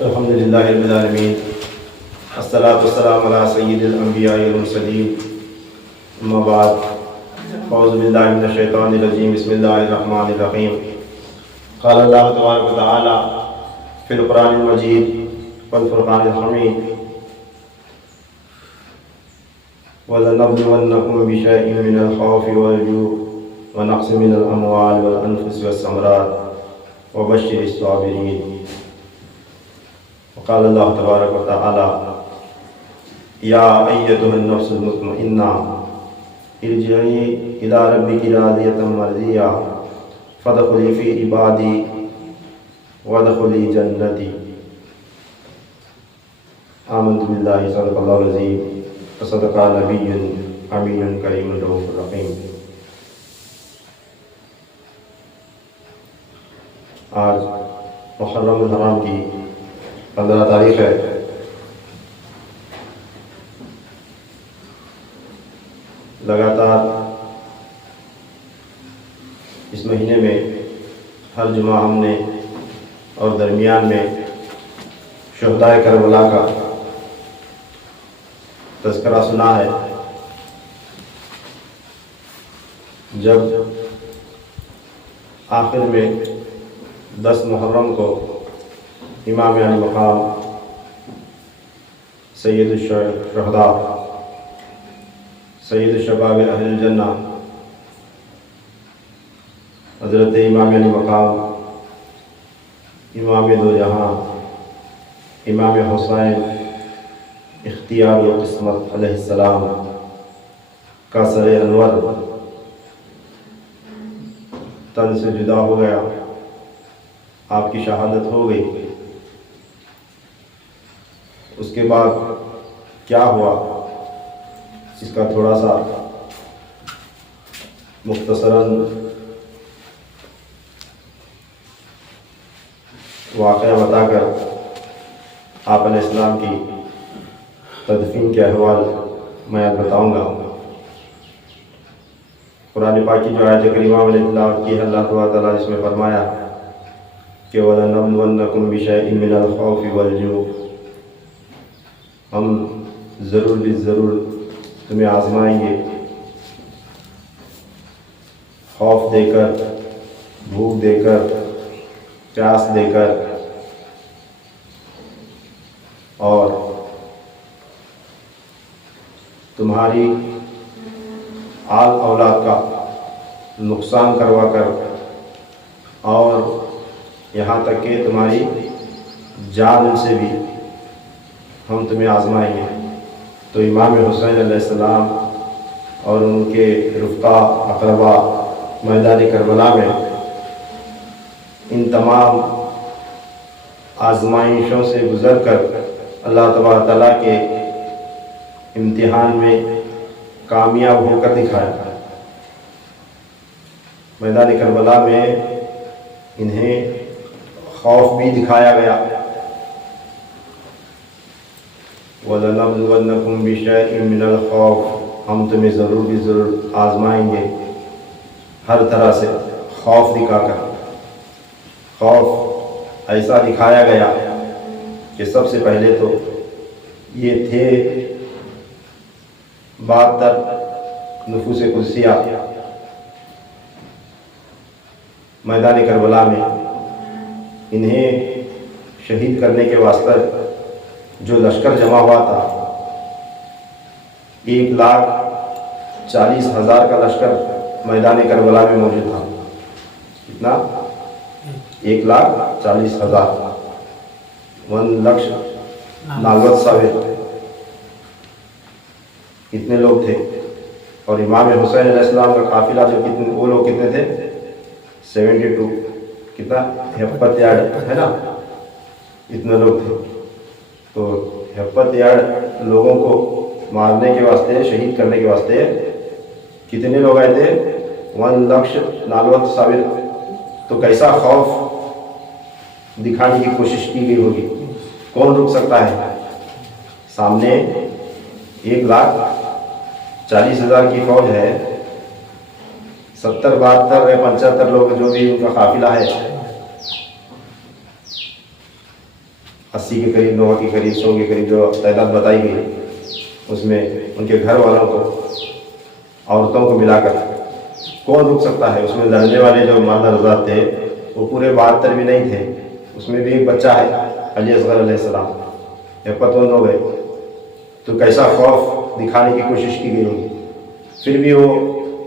الحمد للہ رب العالمین، الصلاۃ والسلام علی سید الانبیاء والمرسلین، اما بعد، اعوذ باللہ من الشیطان الرجیم، بسم اللہ الرحمن الرحیم۔ قال اللہ تبارک و تعالی فی القرآن المجید والفرقان الحمید، وَلَنَبْلُوَنَّكُمْ بِشَيْءٍ مِّنَ الْخَوْفِ وَالْجُوعِ وَنَقْصٍ مِّنَ الْأَمْوَالِ وَالْأَنفُسِ وَالثَّمَرَاتِ وَبَشِّرِ الصَّابِرِينَ۔ وقال اللہ تبارک و تعالی یا ایتها النفس المطمئنہ ارجعی الی ربک راضیۃ مرضیہ فادخلی فی عبادی وادخلی جنتی۔ آمنت باللہ صدق اللہ العظیم وصدق نبی امین کریم الرؤوف الرحیم۔ آج محرم الحرام کی 15 تاریخ ہے۔ لگاتار اس مہینے میں ہر جمعہ ہم نے اور درمیان میں شہدائے کربلا کا تذکرہ سنا ہے۔ جب آخر میں 10 محرم کو امام علی مقام سید الشہداء سید الشباب اہل الجنہ حضرت امام علی مقام امام دو جہاں امام حسین اختیار و قسمت علیہ السلام کا سر انور تن سے جدا ہو گیا، آپ کی شہادت ہو گئی۔ اس کے بعد کیا ہوا اس کا تھوڑا سا مختصراً واقعہ بتا کر آپ علیہ السلام کی تدفین کے احوال میں بتاؤں گا۔ قرآن پاک کی جو آیت کریمہ میں نے تلاوت کی ہے، اللہ تعالیٰ اس میں فرمایا کہ وَلَنَبْلُوَنَّكُمْ بِشَيْءٍ مِّنَ الْخَوْفِ وَالْجُوعِ، ہم ضرور تمہیں آزمائیں گے، خوف دے کر، بھوک دے کر، پیاس دے کر، اور تمہاری آل اولاد کا نقصان کروا کر، اور یہاں تک کہ تمہاری جان سے بھی ہم تمہیں آزمائیں گے۔ تو امام حسین علیہ السلام اور ان کے رفقا اقربا میدان کربلا میں ان تمام آزمائشوں سے گزر کر اللہ تبارک تعالیٰ کے امتحان میں کامیاب ہو کر دکھایا۔ میدان کربلا میں انہیں خوف بھی دکھایا گیا، وَلَنَبْلُوَنَّكُمْ بِشَيْءٍ مِّنَ الْخَوْفِ، ہم تمہیں ضرور آزمائیں گے ہر طرح سے، خوف دکھا کر۔ خوف ایسا دکھایا گیا کہ سب سے پہلے تو یہ تھے 72 نفوس قدسیہ میدان کربلا میں، انہیں شہید کرنے کے واسطے جو لشکر جمع ہوا تھا، 1,40,000 کا لشکر میدان کربلا میں موجود تھا۔ کتنا؟ 1,40,000، 1,40,000 کتنے لوگ تھے؟ اور امام حسین علیہ السلام کا قافلہ جو وہ لوگ کتنے تھے؟ 72، کتنا؟ 71 ہے نا، اتنے لوگ تھے۔ تو 71 لوگوں کو مارنے کے واسطے، شہید کرنے کے واسطے کتنے لوگ آئے تھے؟ 1,40,000۔ تو کیسا خوف دکھانے کی کوشش کی گئی ہوگی؟ کون رک سکتا ہے؟ سامنے 1,40,000 کی فوج ہے، 70 72 یا 75 لوگ جو بھی ان کا قافلہ ہے، 80 کے قریب 90 کے قریب 100 کے قریب جو تعداد بتائی گئی، اس میں ان کے گھر والوں کو، عورتوں کو ملا کر کون رک سکتا ہے؟ اس میں لڑنے والے جو مرد حضرات تھے وہ پورے 72 بھی نہیں تھے، اس میں بھی ایک بچہ ہے علی اصغر علیہ السلام، 71 ہو گئے، تو کیسا خوف دکھانے کی کوشش کی گئی ہوگی۔ پھر بھی وہ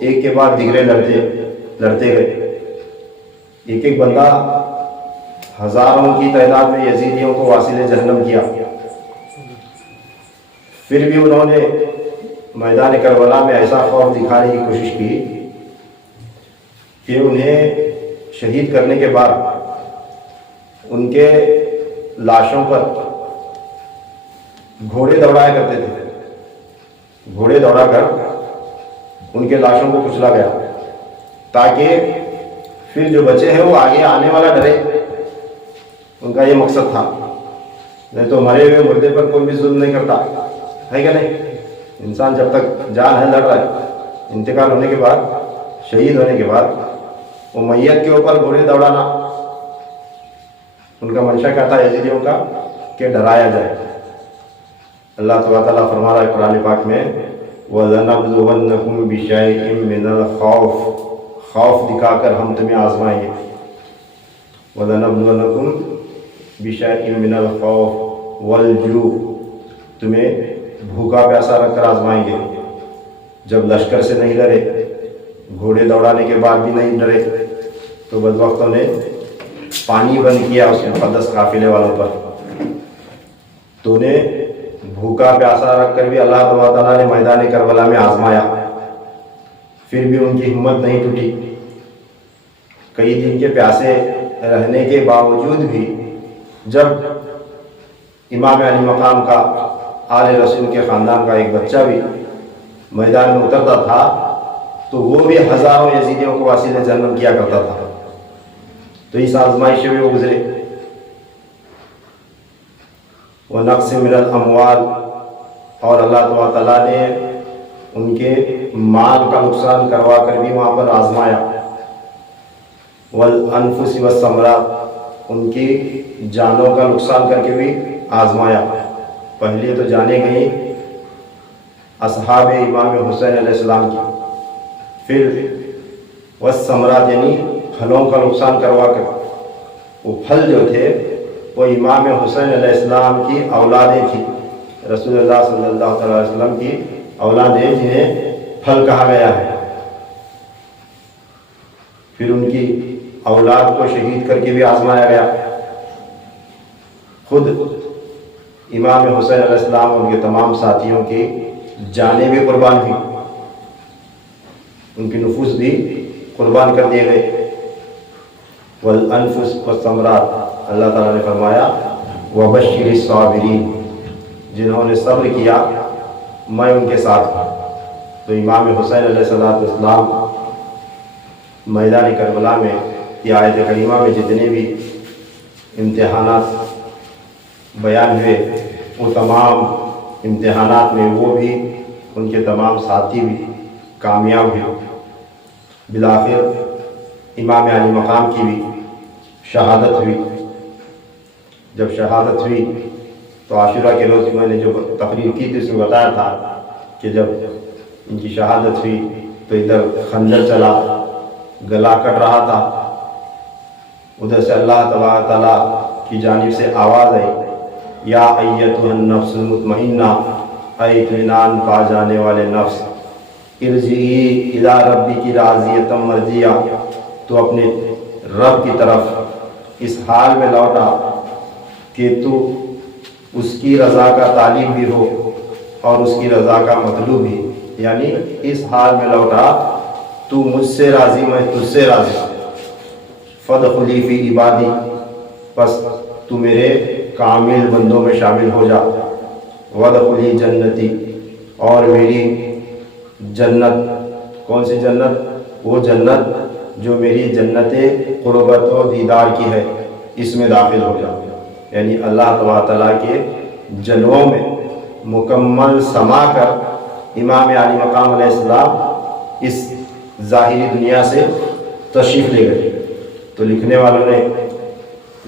ایک کے بعد دیگرے لڑتے گئے، ایک ایک بندہ ہزاروں کی تعداد میں یزیدیوں کو واصل جہنم کیا۔ پھر بھی انہوں نے میدان کربلا میں ایسا خوف دکھانے کی کوشش کی کہ انہیں شہید کرنے کے بعد ان کے لاشوں پر گھوڑے دوڑایا کرتے تھے، گھوڑے دوڑا کر ان کے لاشوں کو کچلا گیا تاکہ پھر جو بچے ہیں وہ آگے آنے والا ڈرے۔ ان کا یہ مقصد تھا، نہیں تو مرے ہوئے مردے پر کوئی بھی ظلم نہیں کرتا ہے کہ نہیں؟ انسان جب تک جان ہے لڑ رہا ہے، انتقال ہونے کے بعد، شہید ہونے کے بعد وہ میت کے اوپر گھوڑے دوڑانا ان کا منشا کیا تھا یزیدیوں کا؟ کہ ڈرایا جائے۔ اللہ تعالیٰ فرما رہا ہے قرآن پاک میں وَلَنَبْلُوَنَّكُمْ بِشَيْءٍ مِّنَ الْخَوْفِ، خوف دکھا کر ہم تمہیں آزمائیں گے۔ وَلَنَبْلُوَنَّكُمْ بِشَيْءٍ مِّنَ الْخَوْفِ وَالْجُوعِ، تمہیں بھوکا پیاسا رکھ کر آزمائیں گے۔ جب لشکر سے نہیں ڈرے، گھوڑے دوڑانے کے بعد بھی نہیں ڈرے، تو بدبختوں نے پانی بند کیا اس مقدس قافلے والوں پر، تو انہیں بھوکا پیاسا رکھ کر بھی اللہ تعالیٰ نے میدان کربلا میں آزمایا، پھر بھی ان کی ہمت نہیں ٹوٹی۔ کئی دن کے پیاسے رہنے کے باوجود بھی جب امام علی مقام کا، آل رسول کے خاندان کا ایک بچہ بھی میدان میں اترتا تھا تو وہ بھی ہزاروں یزیدیوں کو واصل جہنم کیا کرتا تھا۔ تو اس آزمائش سے بھی وہ گزرے۔ وَنَقْصٍ مِّنَ الْأَمْوَالِ، اور اللہ تعالیٰ نے ان کے مال کا نقصان کروا کر بھی وہاں پر آزمایا۔ وَالْأَنفُسِ وَالثَّمَرَاتِ، ان کی جانوں کا نقصان کر کے بھی آزمایا۔ پہلے تو جانیں گئیں اصحاب امام حسین علیہ السلام کی، پھر والثمرات یعنی پھلوں کا نقصان کروا کر، وہ پھل جو تھے وہ امام حسین علیہ السلام کی اولادیں تھیں، رسول اللہ صلی اللہ علیہ وسلم کی اولادیں جنہیں پھل کہا گیا ہے۔ پھر ان کی اولاد کو شہید کر کے بھی آزمایا گیا۔ خود امام حسین علیہ السلام اور ان کے تمام ساتھیوں کی جانیں بھی قربان ہوئی، ان کی نفوس بھی قربان کر دیے گئے۔ والانفس والثمرات، اللہ تعالیٰ نے فرمایا وبشر الصابرین، جنہوں نے صبر کیا میں ان کے ساتھ ہوں۔ تو امام حسین علیہ السلام میدان کربلا میں یہ آیت کریمہ میں جتنے بھی امتحانات بیان ہوئے، وہ تمام امتحانات میں وہ بھی ان کے تمام ساتھی بھی کامیاب ہوئے۔ بالآخر امام علی مقام کی بھی شہادت ہوئی۔ جب شہادت ہوئی تو عاشورہ کے روز میں نے جو تقریر کی تھی اس میں بتایا تھا کہ جب ان کی شہادت ہوئی تو ادھر خنجر چلا، گلا کٹ رہا تھا، ادھر سے اللہ تعالیٰ کی جانب سے آواز آئی یا ایتھا النفس المطمئنہ، اے اطمینان پا جانے والے نفس، ارجعی الی ربک راضیۃ مرضیہ، تو اپنے رب کی طرف اس حال میں لوٹا کہ تو اس کی رضا کا طالب بھی ہو اور اس کی رضا کا مطلوب بھی، یعنی اس حال میں لوٹا تو مجھ سے راضی میں تجھ سے راضی، فادخلی فی عبادی، بس تو میرے کامل بندوں میں شامل ہو جا، وادخلی جنتی، اور میری جنت، کون سی جنت؟ وہ جنت جو میری جنت قربت و دیدار کی ہے، اس میں داخل ہو جا، یعنی اللہ تعالیٰ کے جلووں میں مکمل سما کر امام علی مقام علیہ السلام اس ظاہری دنیا سے تشریف لے گئے۔ تو لکھنے والوں نے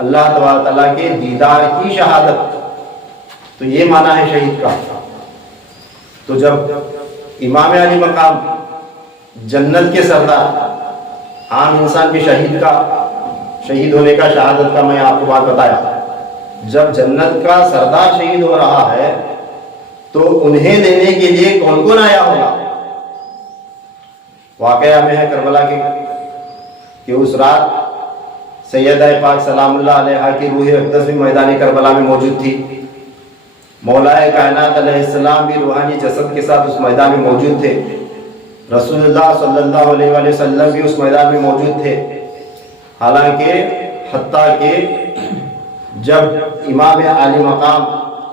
اللہ تبارک تعالیٰ کے دیدار کی شہادت، تو یہ معنی ہے شہید کا۔ تو جب امام علی مقام جنت کے سردار، عام انسان کے شہید ہونے کا، شہادت کا میں آپ کو بات بتایا، جب جنت کا سردار شہید ہو رہا ہے تو انہیں دینے کے لیے کون کون آیا ہوگا؟ واقعہ میں ہے کربلا کے کہ اس رات سیدہ پاک سلام اللہ علیہا کی روح اقدس بھی میدان کربلا میں موجود تھی، مولا کائنات علیہ السلام بھی روحانی جسد کے ساتھ اس میدان میں موجود تھے، رسول اللہ صلی اللہ علیہ وآلہ وسلم بھی اس میدان میں موجود تھے۔ حالانکہ حتیٰ کہ جب امام علی مقام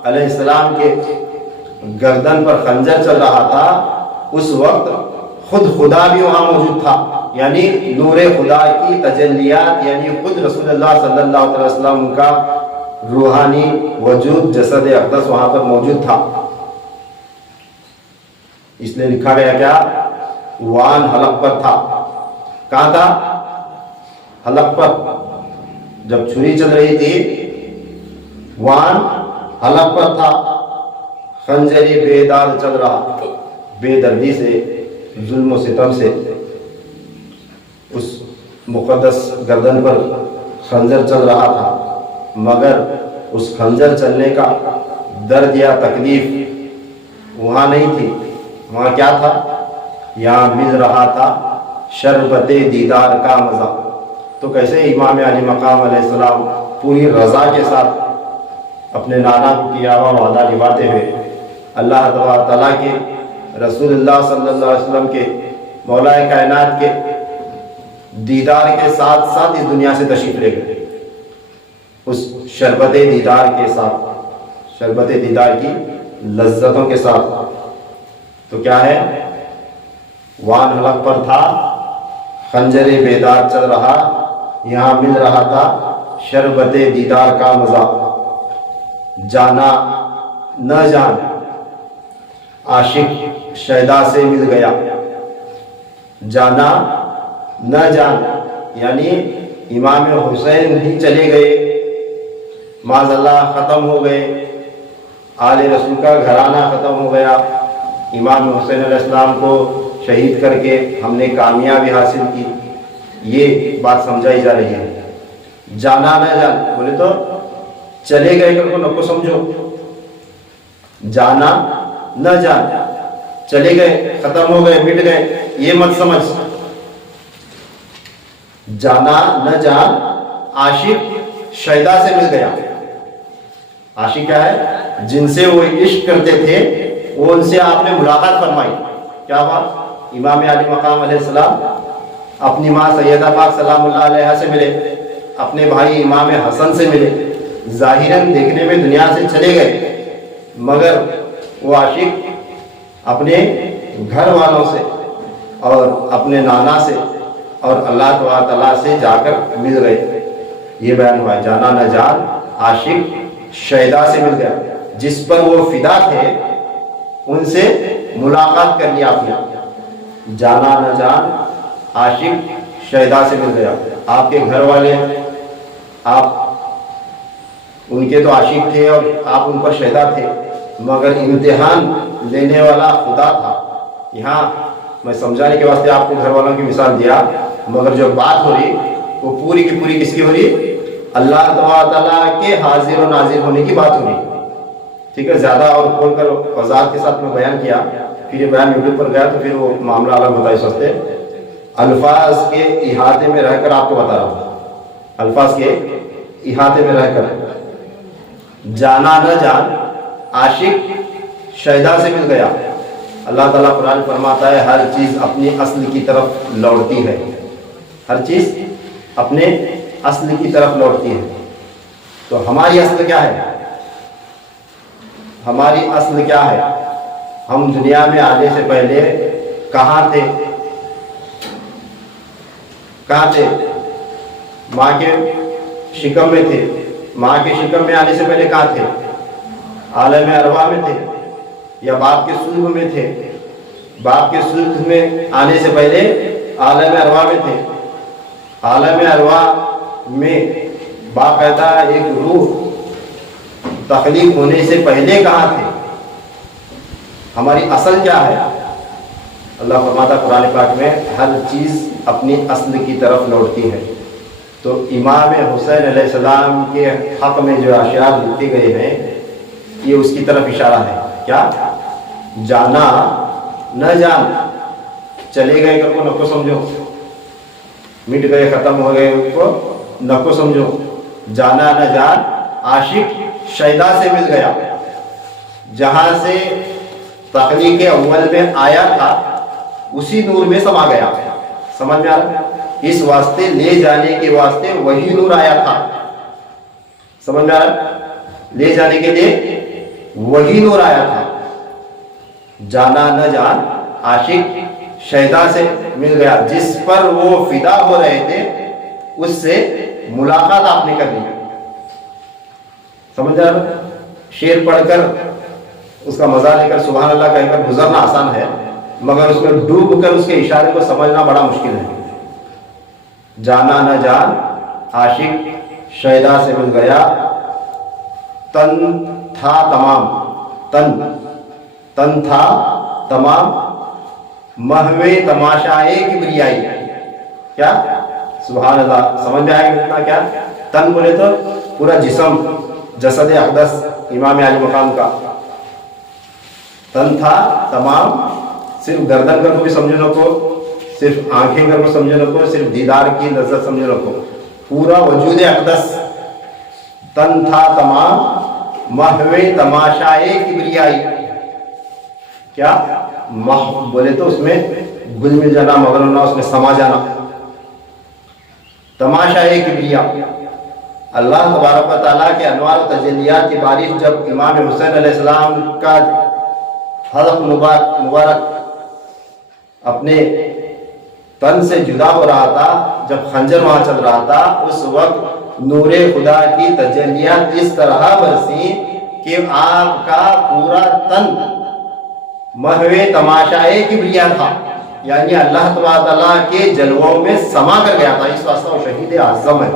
علیہ السلام کے گردن پر خنجر چل رہا تھا، اس وقت خود خدا بھی وہاں موجود تھا، یعنی نور خدا کی تجلیات، یعنی خود رسول اللہ صلی اللہ علیہ وسلم کا روحانی وجود جسد اقدس وہاں پر موجود تھا۔ اس لیے لکھا گیا کیا؟ وان حلق پر تھا۔ کہاں تھا؟ حلق پر۔ جب چھری چل رہی تھی وان حلق پر تھا، خنجری بے داد چل رہا، بے دردی سے، ظلم و ستم سے اس مقدس گردن پر خنجر چل رہا تھا، مگر اس خنجر چلنے کا درد یا تکلیف وہاں نہیں تھی۔ وہاں کیا تھا؟ یہاں مل رہا تھا شربت دیدار کا مزہ۔ تو کیسے امام علی مقام علیہ السلام پوری رضا کے ساتھ اپنے نانا کو کیا ہوا وعدہ نبھاتے ہوئے اللہ تبارک تعالیٰ کے رسول اللہ صلی اللہ علیہ وسلم کے مولا کائنات کے دیدار کے ساتھ ساتھ اس دنیا سے تشریف لے گئے، اس شربت دیدار کے ساتھ، شربت دیدار کی لذتوں کے ساتھ۔ تو کیا ہے؟ وان حلق پر تھا، خنجر بیدار چل رہا، یہاں مل رہا تھا شربت دیدار کا مزہ۔ جانا نہ جان عاشق شیدا سے مل گیا، جانا نہ جان یعنی امام حسین ہی چلے گئے، معاذ اللہ ختم ہو گئے، آل رسول کا گھرانہ ختم ہو گیا، امام حسین علیہ السلام کو شہید کر کے ہم نے کامیابی حاصل کی، یہ بات سمجھائی جا رہی ہے۔ جانا نہ جان بولے تو چلے گئے کر کو نہ کو سمجھو، جانا نہ جان، چلے گئے، ختم ہو گئے، مٹ گئے، یہ مت سمجھ۔ جانا نہ جان عاشق شیدا سے مل گیا۔ عاشق کیا ہے؟ جن سے وہ عشق کرتے تھے وہ ان سے آپ نے ملاقات فرمائی۔ کیا بات؟ امام علی مقام علیہ السلام اپنی ماں سیدہ پاک سلام اللہ علیہا سے ملے، اپنے بھائی امام حسن سے ملے، ظاہراً دیکھنے میں دنیا سے چلے گئے، مگر وہ عاشق اپنے گھر والوں سے اور اپنے نانا سے اور اللہ تعالیٰ سے جا کر مل گئے۔ یہ بیان ہوا ہے، جانا نہ جان عاشق شیدا سے مل گیا، جس پر وہ فدا تھے ان سے ملاقات کر لیا آپ نے۔ جانا نہ جان عاشق شیدا سے مل گیا۔ آپ کے گھر والے، آپ ان کے تو عاشق تھے اور آپ ان پر شیدا تھے، مگر امتحان لینے والا خدا تھا۔ یہاں میں سمجھانے کے واسطے آپ کو گھر والوں کی مثال دیا، مگر جو بات ہو رہی وہ پوری کی پوری کس کی ہو رہی؟ اللہ تعالیٰ کے حاضر و ناظر ہونے کی بات ہو رہی۔ ٹھیک ہے، زیادہ اور کھول کر وضاحت کے ساتھ میں بیان کیا، پھر یہ بیان یوٹیوب پر گیا تو پھر وہ معاملہ الگ ہوتا ہے۔ اس واسطے الفاظ کے احاطے میں رہ کر آپ کو بتا رہا ہوں، الفاظ کے احاطے میں رہ کر۔ جانا نہ جان عاشق شیدا سے مل گیا۔ اللہ تعالیٰ قرآن فرماتا ہے ہر چیز اپنی اصل کی طرف لوٹتی ہے، ہر چیز اپنے اصل کی طرف لوٹتی ہے۔ تو ہماری اصل کیا ہے؟ ہماری اصل کیا ہے؟ ہم دنیا میں آنے سے پہلے کہاں تھے؟ کہاں تھے؟ ماں کے شکم میں تھے۔ ماں کے شکم میں آنے سے پہلے کہاں تھے؟ عالم ارواح میں تھے یا باپ کے صلب میں تھے؟ باپ کے صلب میں آنے سے پہلے عالم ارواح میں تھے۔ عالم ارواح میں باقاعدہ ایک روح تخلیق ہونے سے پہلے کہاں تھے؟ ہماری اصل کیا ہے؟ اللہ فرماتا قرآن پاک میں ہر چیز اپنی اصل کی طرف لوٹتی ہے. تو امام حسین علیہ السلام کے حق میں جو اشعار لکھے گئے ہیں یہ اس کی طرف اشارہ ہے. کیا؟ جانا نہ جان، چلے گئے کر کو نہ کو سمجھو، مٹ گئے ختم ہو گئے کو نہ کو سمجھو. جانا نہ جان عاشق شیدا سے مل گیا، جہاں سے تخلیق اول میں آیا تھا اسی نور میں سما گیا. سمجھ میں آ رہا؟ اس واسطے لے جانے کے واسطے وہی نور آیا تھا. سمجھ میں آ رہا؟ لے جانے کے لیے وہی نور آیا تھا. جانا نہ جان عاشق شیدا سے مل گیا، جس پر وہ فدا ہو رہے تھے اس سے ملاقات آپ نے کر لی. سمجھ آ رہا؟ شعر پڑھ کر اس کا مزہ لے کر سبحان اللہ کہہ کر گزرنا آسان ہے، مگر اس میں ڈوب کر اس کے اشارے کو سمجھنا بڑا مشکل ہے. جانا نہ جان عاشق شیدا سے مل گیا، تن تھا تمام، تن تھا تمام، محوے تماشائے کبریائی. کیا؟ سبحان اللہ. سمجھ میں آئے گا کیا؟ تن بولے تو پورا جسم، جسد اقدس امام علی مقام کا. تن تھا تمام، صرف گردن کر کو بھی سمجھو نہ کو، صرف آنکھیں کر کو سمجھو نہ کو، صرف دیدار کی لذت سمجھو نہ کو، پورا وجود اقدس. تن تھا تمام، محوے تماشائے کبریائی. کیا؟ مح بولے تو اس میں گل مل جانا، مغل ہونا، اس میں سما جانا. تماشائے کبریا، اللہ تبارک و تعالیٰ کے انوار و تجلیات کی بارش جب امام حسین علیہ السلام کا حلق مبارک اپنے تن سے جدا ہو رہا تھا، جب خنجر وہاں چل رہا تھا، اس وقت نور خدا کی تجلیات اس طرح برسی کہ آپ کا پورا تن محوے تماشائے کبریا تھا، یعنی اللہ تبارک تعالیٰ کے جلووں میں سما کر گیا تھا. اس واسطہ وہ شہید اعظم ہے.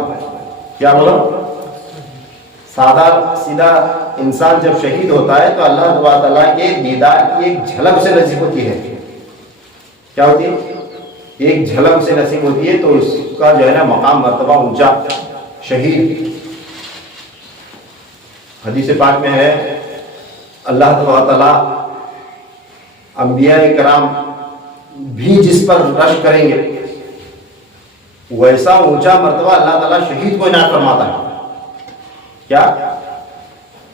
کیا بولا؟ سادہ سیدھا انسان جب شہید ہوتا ہے تو اللہ تبارک تعالیٰ کے دیدار کی ایک جھلک سے نصیب ہوتی ہے. کیا ہوتی ہے؟ ایک جھلک سے نصیب ہوتی ہے، تو اس کا جو ہے نا مقام مرتبہ اونچا. شہید حدیث پاک میں ہے اللہ تبارک تعالیٰ انبیاء کرام بھی جس پر رش کریں گے ویسا اونچا مرتبہ اللہ تعالیٰ شہید کو عنایت فرماتا ہے. کیا؟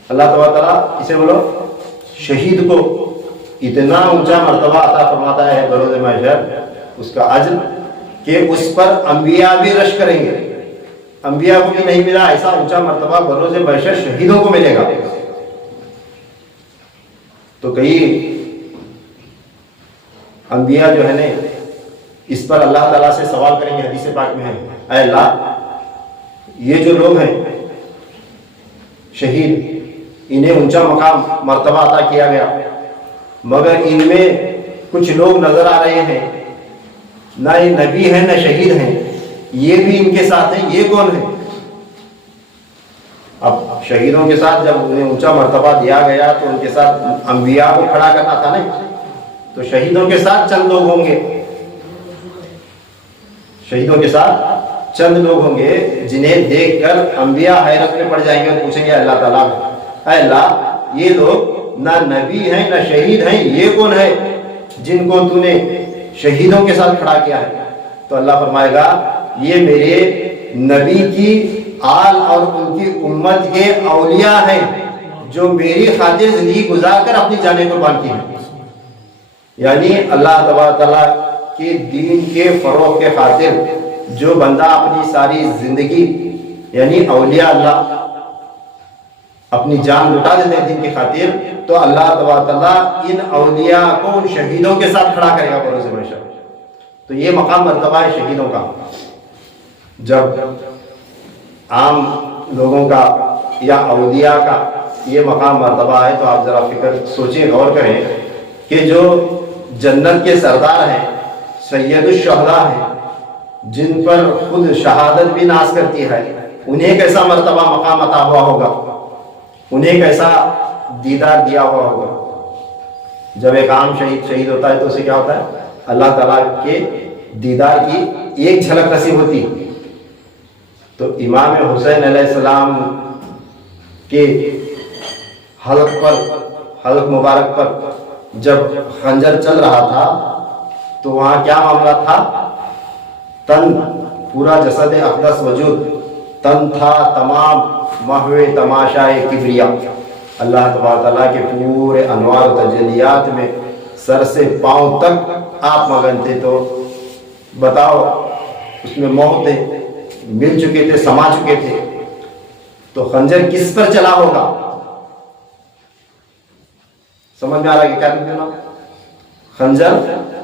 اللہ تبارک تعالیٰ اسے بولو شہید کو اتنا اونچا مرتبہ عطا فرماتا ہے بروز محشر، اس کا اجر، کہ اس پر انبیاء بھی رش کریں گے. انبیاء کو بھی نہیں ملا ایسا اونچا مرتبہ بروز محشر شہیدوں کو ملے گا. تو کئی انبیاء جو ہے نا اس پر اللہ تعالیٰ سے سوال کریں گے. حدیث پاک میں ہے اے اللہ یہ جو لوگ ہیں شہید، انہیں اونچا مقام مرتبہ عطا کیا گیا، مگر ان میں کچھ لوگ نظر آ رہے ہیں نہ یہ نبی ہیں نہ شہید ہیں، یہ بھی ان کے ساتھ ہیں، یہ کون ہے؟ اب شہیدوں کے ساتھ جب انہیں اونچا مرتبہ دیا گیا تو ان کے ساتھ انبیاء کو کھڑا کرنا تھا نہیں، تو شہیدوں کے ساتھ چند لوگ ہوں گے، شہیدوں کے ساتھ چند لوگ ہوں گے جنہیں دیکھ کر انبیاء حیرت میں پڑ جائیں گے اور پوچھیں گے اللہ تعالیٰ اے اللہ یہ لوگ نہ نبی ہیں نہ شہید ہیں، یہ کون ہے جن کو تو نے شہیدوں کے ساتھ کھڑا کیا ہے؟ تو اللہ فرمائے گا یہ میرے نبی کی آل اور ان کی امت کے اولیاء ہیں جو میری خاطر زندگی گزار کر اپنی جانیں قربان کی ہیں. یعنی اللہ تبارک تعالیٰ کے دین کے فروغ کے خاطر جو بندہ اپنی ساری زندگی، یعنی اولیاء اللہ اپنی جان لٹا دیتے ہیں دین کی خاطر، تو اللہ تبارک تعالیٰ ان اولیاء کو ان شہیدوں کے ساتھ کھڑا کرے گا بروز محشر. تو یہ مقام مرتبہ ہے شہیدوں کا. جب عام لوگوں کا یا اولیاء کا یہ مقام مرتبہ ہے تو آپ ذرا فکر سوچیں، غور کریں کہ جو جنت کے سردار ہیں، سید الشہداء ہیں، جن پر خود شہادت بھی ناز کرتی ہے، انہیں کیسا مرتبہ مقام عطا ہوا ہوگا، انہیں کیسا دیدار دیا ہوا ہوگا۔ جب ایک عام شہید ہوتا ہے تو اسے کیا ہوتا ہے؟ اللہ تعالیٰ کے دیدار کی ایک جھلک نصیب ہوتی۔ تو امام حسین علیہ السلام کے حلق مبارک پر جب خنجر چل رہا تھا تو وہاں کیا معاملہ تھا؟ تن، پورا جسد اقدس وجود تن تھا تمام محو تماشائے کبریا۔ اللہ تبارک تعالیٰ کے پورے انوار و تجلیات میں سر سے پاؤں تک آپ مگن تھے۔ تو بتاؤ، اس میں موت مل چکے تھے، سما چکے تھے، تو خنجر کس پر چلا ہوگا؟ سمجھ میں آ رہا ہے کہ کیا کہنا؟ خنجر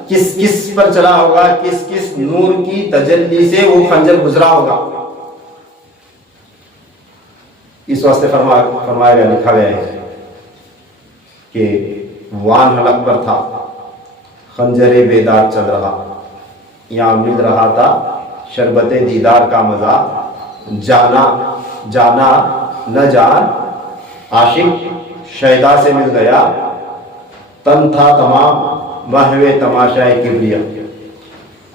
کس پر چلا ہوگا، کس نور کی تجلی سے وہ خنجر گزرا ہوگا؟ اس واسطے فرمایا گیا، لکھا گیا ہے کہ وان حلق پر تھا خنجر بیدار چل رہا، یہاں مل رہا تھا شربت دیدار کا مزہ، جانا نہ جان عاشق شیدا سے مل گیا، تن تھا تمام محو تماشائے کبریا۔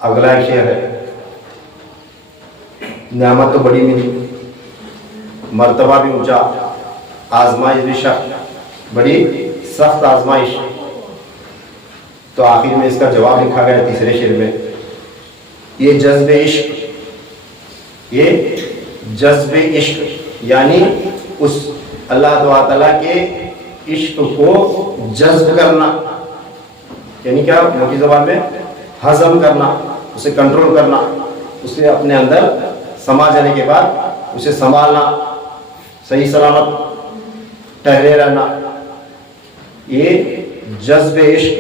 اگلا ایک شعر ہے، نعمت تو بڑی ملی، مرتبہ بھی اونچا، آزمائش بھی سخت، بڑی سخت آزمائش۔ تو آخر میں اس کا جواب لکھا گیا تیسرے شعر میں، یہ جذب عشق یعنی اس اللہ تعالیٰ کے عشق کو جذب کرنا، یعنی کیا؟ موٹی زبان میں ہضم کرنا، اسے کنٹرول کرنا، اسے اپنے اندر سما جانے کے بعد اسے سنبھالنا، صحیح سلامت ٹہرے رہنا۔ یہ جذب عشق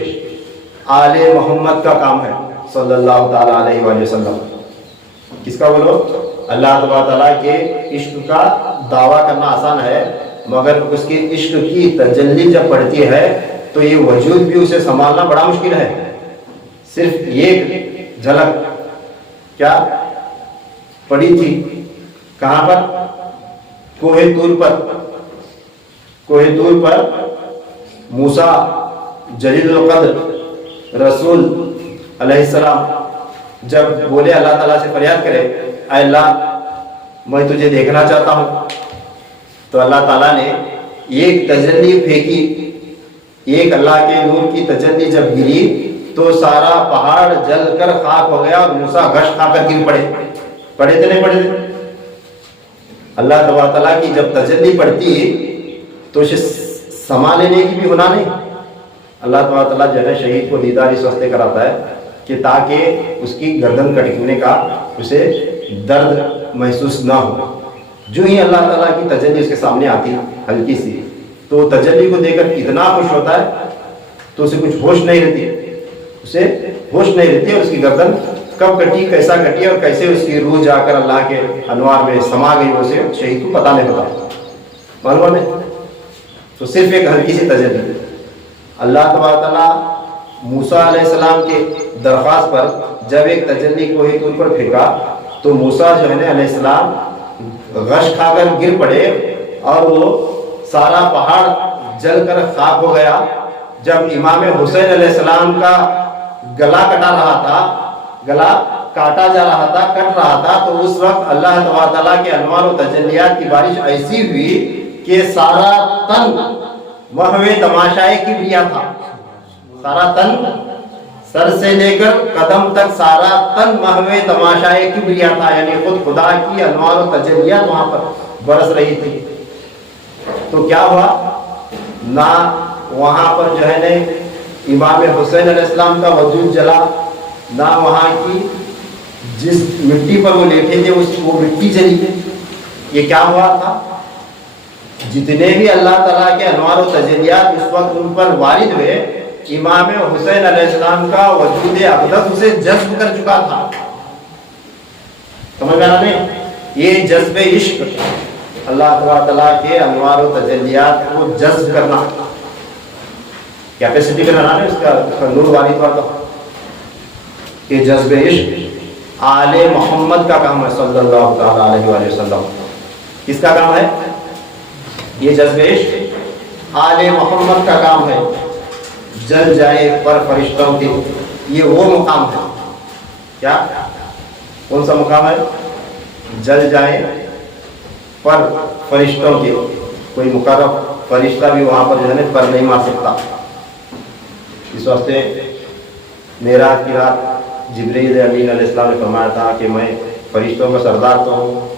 آل محمد کا کام ہے صلی اللہ تعالیٰ علیہ وآلہ وسلم۔ کس کا بولو؟ اللہ تعالیٰ کے عشق کا دعویٰ کرنا آسان ہے، مگر اس کے عشق کی تجلی جب پڑتی ہے تو یہ وجود بھی اسے سنبھالنا بڑا مشکل ہے۔ صرف ایک جھلک کیا پڑی تھی، کہاں پر؟ کوہ طور پر موسیٰ جلیل القدر رسول علیہ السلام جب بولے، اللہ تعالیٰ سے فریاد کرے، اے اللہ میں تجھے دیکھنا چاہتا ہوں، تو اللہ تعالیٰ نے ایک تجلی پھینکی، ایک اللہ کے نور کی تجلی جب گری تو سارا پہاڑ جل کر خاک ہو گیا اور موسیٰ غش کھا کر گر پڑے تھے نہیں پڑے تھے؟ اللہ تبارک تعالیٰ کی جب تجلی پڑتی تو اسے سما لینے کی بھی گناہ نہیں۔ اللہ تبارک تعالیٰ جو ہے شہید کو دیدار اس واسطے کراتا ہے کہ تاکہ اس کی گردن کٹنے کا اسے درد محسوس نہ ہو۔ جو ہی اللہ تعالیٰ کی تجلی اس کے سامنے آتی ہلکی سی، تو تجلی کو دیکھ کر اتنا خوش ہوتا ہے تو اسے کچھ ہوش نہیں رہتی، اور اس کی گردن کب کٹی، کیسا کٹی اور کیسے اس کی روح جا کر اللہ کے انوار میں سما گئی، اسے شہید کو پتہ نہیں ہوتا، معلوم ہے؟ تو صرف ایک ہلکی سی تجلی۔ اللہ تبارک تعالیٰ موسیٰ علیہ السلام کے درخواست پر جب ایک تجلی کوہ طور پر پھینکا تو موسیٰ جو ہے علیہ السلام غش کھا کر گر پڑے اور وہ سارا پہاڑ جل کر خاک ہو گیا۔ جب امام حسین علیہ السلام کا گلا کاٹا جا رہا تھا، کٹ رہا تھا، تو اس وقت اللہ تبارک تعالیٰ کے انوار و تجلیات کی بارش ایسی ہوئی کہ سارا تن محو تماشائے کبریا تھا۔ سارا تن سر سے لے کر قدم تک سارا تن محو تماشائے کبریا تھا، یعنی خود خدا کی انوار و تجلیات وہاں پر برس رہی تھی۔ تو کیا ہوا؟ نہ وہاں پر جو ہے امام حسین علیہ السلام کا وجود جلا، نہ وہاں کی جس مٹی پر وہ لیٹے تھے وہ مٹی جلی۔ یہ کیا ہوا تھا؟ جتنے بھی اللہ تعالیٰ کے انوار و تجلیات اس وقت ان پر وارد ہوئے، امام حسین علیہ السلام کا وجود اقدس اسے جذب کر چکا تھا۔ سمجھ آ رہا نہیں؟ یہ جذب عشق، اللہ تعالیٰ کے انوار و تجلیات کو جذب کرنا، کیپیسٹی کا نام ہے اس کا نور وارد ہوا تھا۔ یہ جذب عشق آل محمد کا کام ہے صلی اللہ تعالیٰ علیہ وآلہ وسلم۔ کس کا کام ہے؟ یہ جذب عشق آل محمد کا کام ہے. جل جائے پر فرشتوں کے، یہ وہ مقام ہے. کیا؟ کون سا مقام ہے؟ جل جائے پر فرشتوں کے. کوئی مقرب فرشتہ بھی وہاں پر جو ہے نا پر نہیں مار سکتا. اس واسطے معراج کی رات جبرائیل امین علیہ السلام نے فرمایا تھا کہ میں فرشتوں کا سردار تو ہوں،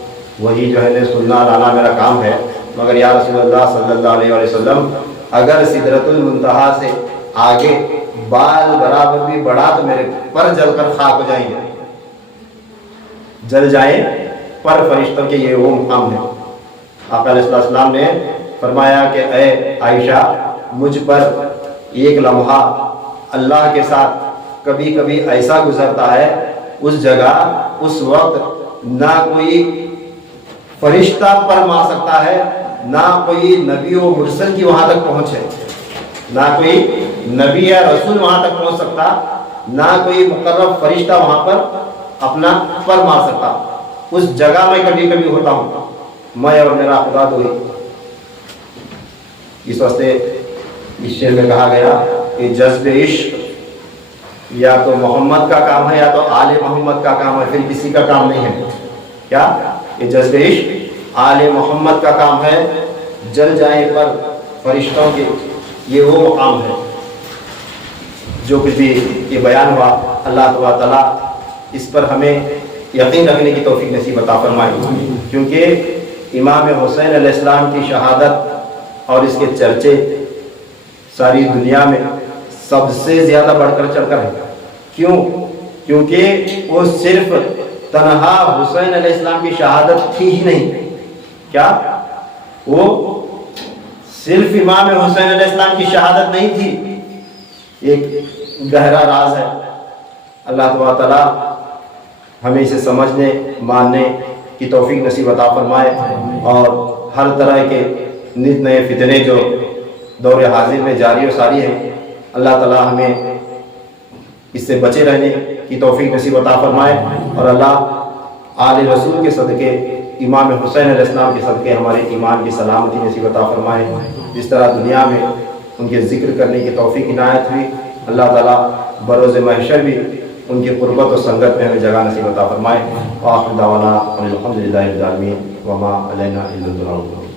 وہی جو ہے سننا لانا میرا کام ہے، مگر یا رسول اللہ صلی اللہ علیہ وسلم اگر سدرۃ المنتہا سے آگے بال برابر بھی بڑھا تو میرے پر جل کر خاک ہو جائیں گے. جل جائیں پر فرشتوں کے، یہ وہ مقام ہے. آقا علیہ السلام نے فرمایا کہ اے عائشہ، مجھ پر ایک لمحہ اللہ کے ساتھ کبھی کبھی ایسا گزرتا ہے، اس جگہ اس وقت نہ کوئی فرشتہ پر مار سکتا ہے، نہ کوئی نبی و مرسل کی وہاں تک پہنچ ہے، نہ کوئی نبی یا رسول وہاں تک پہنچ سکتا، نہ کوئی مقرب فرشتہ وہاں پر اپنا پر مار سکتا. اس جگہ میں کبھی کبھی ہوتا ہوں، میں اور میرا خدا دو ہی. اس واسطے اس شعر میں کہا گیا کہ جذب عشق یا تو محمد کا کام ہے یا تو آل محمد کا کام ہے، پھر کسی کا کام نہیں ہے. کیا؟ یہ جذب عشق آل محمد کا کام ہے. جل جائیں پر فرشتوں کے، یہ وہ مقام ہے. جو کچھ بھی یہ بیان ہوا، اللہ تعالیٰ اس پر ہمیں یقین رکھنے کی توفیق نصیب عطا فرمائے، کیونکہ امام حسین علیہ السلام کی شہادت اور اس کے چرچے ساری دنیا میں سب سے زیادہ بڑھ کر چڑھ کر ہے. کیوں؟ کیونکہ وہ صرف تنہا حسین علیہ السلام کی شہادت تھی ہی نہیں. کیا؟ وہ صرف امام حسین علیہ السلام کی شہادت نہیں تھی، ایک گہرا راز ہے. اللہ تعالیٰ ہمیں اسے سمجھنے ماننے کی توفیق نصیب عطا فرمائے، اور ہر طرح کے نت نئے فتنے جو دور حاضر میں جاری و ساری ہیں، اللہ تعالیٰ ہمیں اس سے بچے رہنے کی توفیق نصیب عطا فرمائے، اور اللہ آل رسول کے صدقے، امام حسین علیہ السلام کے صدقے ہمارے ایمان کی سلامتی نصیب عطا فرمائے. جس طرح دنیا میں ان کے ذکر کرنے کی توفیق عنایت ہوئی، اللہ تعالیٰ بروز محشر بھی ان کی قربت و سنگت میں ہمیں جگہ نصیب عطا فرمائے. وآخر دعوانا الحمدللہ رب العالمین وما علینا الا البلاغ.